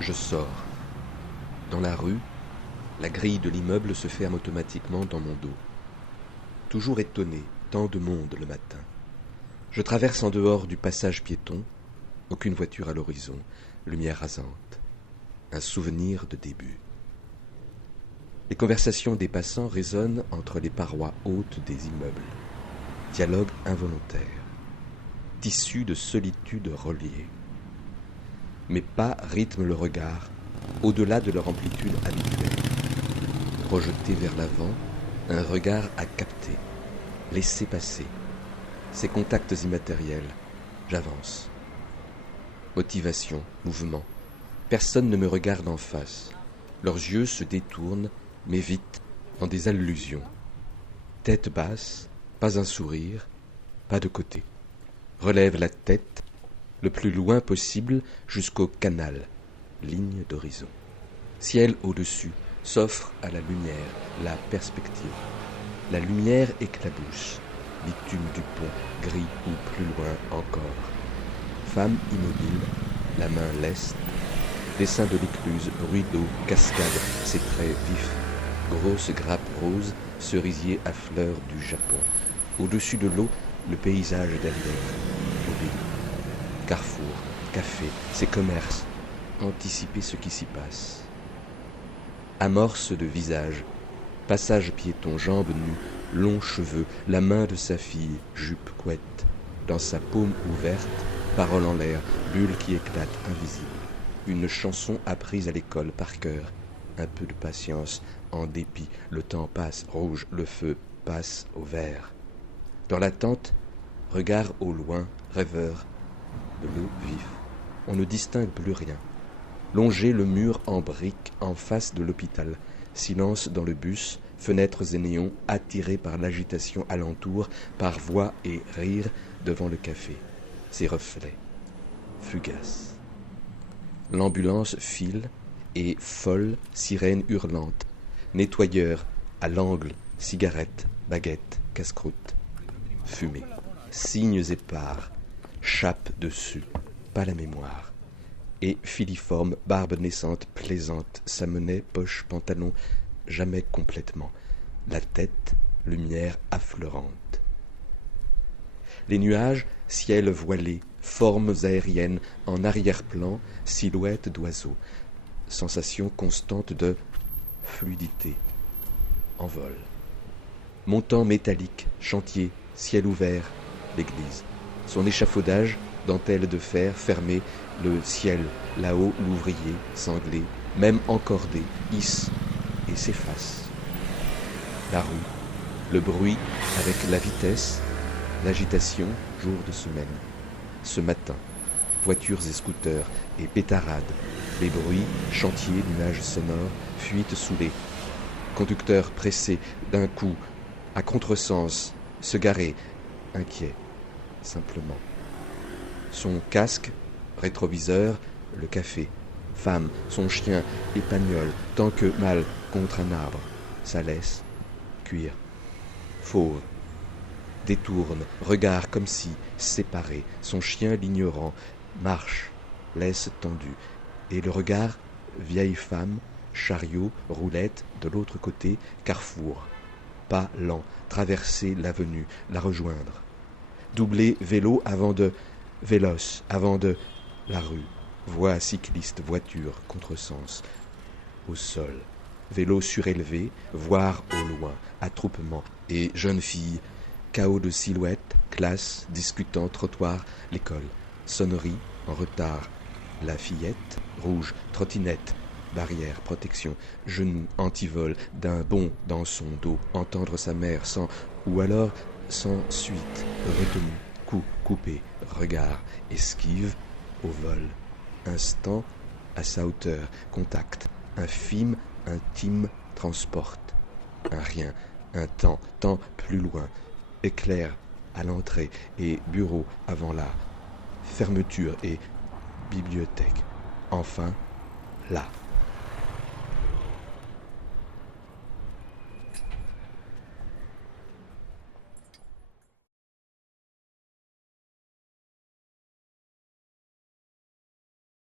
Je sors. Dans la rue, la grille de l'immeuble se ferme automatiquement dans mon dos. Toujours étonné, tant de monde le matin. Je traverse en dehors du passage piéton, aucune voiture à l'horizon, lumière rasante. Un souvenir de début. Les conversations des passants résonnent entre les parois hautes des immeubles. Dialogue involontaire. Tissu de solitude reliée. Mes pas rythment le regard, au-delà de leur amplitude habituelle. Projeté vers l'avant, un regard à capter, laisser passer. Ces contacts immatériels, j'avance. Motivation, mouvement. Personne ne me regarde en face. Leurs yeux se détournent, mais vite, en des allusions. Tête basse, pas un sourire, pas de côté. Relève la tête, le plus loin possible jusqu'au canal, ligne d'horizon. Ciel au-dessus, s'offre à la lumière, la perspective. La lumière éclabousse, bitume du pont, gris ou plus loin encore. Femme immobile, la main leste, dessin de l'écluse, bruit d'eau, cascade, ses traits vifs, grosse grappe rose, cerisier à fleurs du Japon. Au-dessus de l'eau, le paysage derrière, mobile. Carrefour, café, ses commerces, anticiper ce qui s'y passe. Amorce de visage, passage piéton, jambes nues, longs cheveux, la main de sa fille, jupe couette, dans sa paume ouverte, parole en l'air, bulle qui éclate, invisible. Une chanson apprise à l'école par cœur, un peu de patience, en dépit, le temps passe, rouge, le feu passe au vert. Dans l'attente, regard au loin, rêveur, de l'eau vif, on ne distingue plus rien. Longer le mur en briques en face de l'hôpital, silence dans le bus, fenêtres et néons attirés par l'agitation alentour, par voix et rire devant le café, ses reflets, fugaces. L'ambulance file et folle, sirène hurlante, nettoyeur à l'angle, cigarette, baguette, casse-croûte, fumée, signes épars, chape dessus, pas la mémoire. Et filiforme, barbe naissante, plaisante, samenet, poche, pantalon, jamais complètement. La tête, lumière affleurante. Les nuages, ciel voilé, formes aériennes, en arrière-plan, silhouettes d'oiseaux. Sensation constante de fluidité, envol. Montant métallique, chantier, ciel ouvert, l'église. Son échafaudage, dentelle de fer fermée, le ciel, là-haut l'ouvrier, sanglé, même encordé, hisse et s'efface. La rue, le bruit avec la vitesse, l'agitation, jour de semaine. Ce matin, voitures et scooters et pétarades, les bruits, chantiers, nuages sonores, fuites sous les conducteurs pressés d'un coup, à contresens, se garer, inquiet, simplement. Son casque, rétroviseur, le café, femme, son chien, épagnole, tant que mal contre un arbre, sa laisse, cuir, fauve, détourne, regard comme si, séparé, son chien l'ignorant, marche, laisse tendue, et le regard, vieille femme, chariot, roulette, de l'autre côté, carrefour, pas lent, traverser l'avenue, la rejoindre, doubler vélo avant de véloce, avant de la rue, voie cycliste, voiture, contresens, au sol, vélo surélevé, voir au loin, attroupement, et jeune fille, chaos de silhouettes, classe, discutant, trottoir, l'école, sonnerie, en retard, la fillette, rouge, trottinette, barrière, protection, genou, antivol, d'un bond dans son dos, entendre sa mère sans, ou alors sans suite, retenu, coup, coupé, regard, esquive, au vol, instant, à sa hauteur, contact, infime, intime, transporte, un rien, un temps, temps plus loin, éclair à l'entrée et bureau avant la fermeture et bibliothèque, enfin, là.